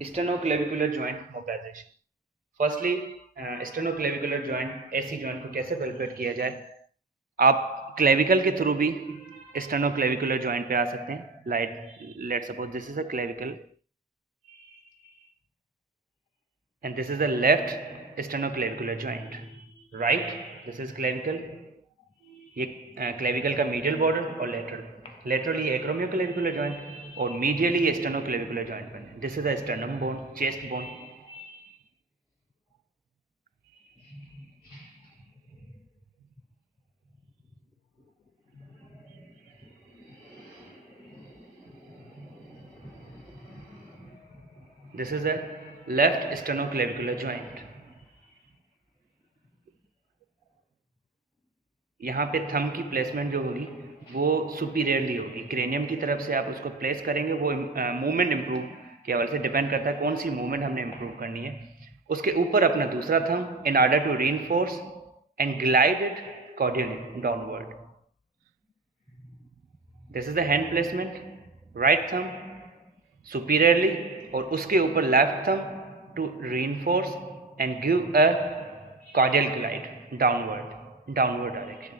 स्टेनोक्लेविकुलर joint mobilisation. Firstly स्टेनोक्लेविकुलर joint ऐसी joint को कैसे कैलकुलेट किया जाए। आप क्लेविकल के थ्रू भी स्टेनोक्लेविकुलर जॉइंट पे आ सकते हैं। Let suppose this is a clavicle and this is the left sternoclavicular joint, right this is clavicle। ये क्लेविकल का मीडियल बॉर्डर और लेटरली एक्रोमियोक्लेविकुलर जॉइंट और मीडियली स्टेनोक्लेविकुलर जॉइंट बने। This is the sternum bone, chest bone. This is the left sternoclavicular joint. यहाँ पे thumb की placement जो होगी वो सुपीरियरली होगी, क्रेनियम की तरफ से आप उसको प्लेस करेंगे। वो मूवमेंट इम्प्रूव के हवाले से डिपेंड करता है कौन सी मूवमेंट हमने इम्प्रूव करनी है। उसके ऊपर अपना दूसरा thumb in order to reinforce and glide it cordially downward. This is the hand placement, right thumb superiorly और उसके ऊपर left thumb to reinforce and give a cordial glide downward direction.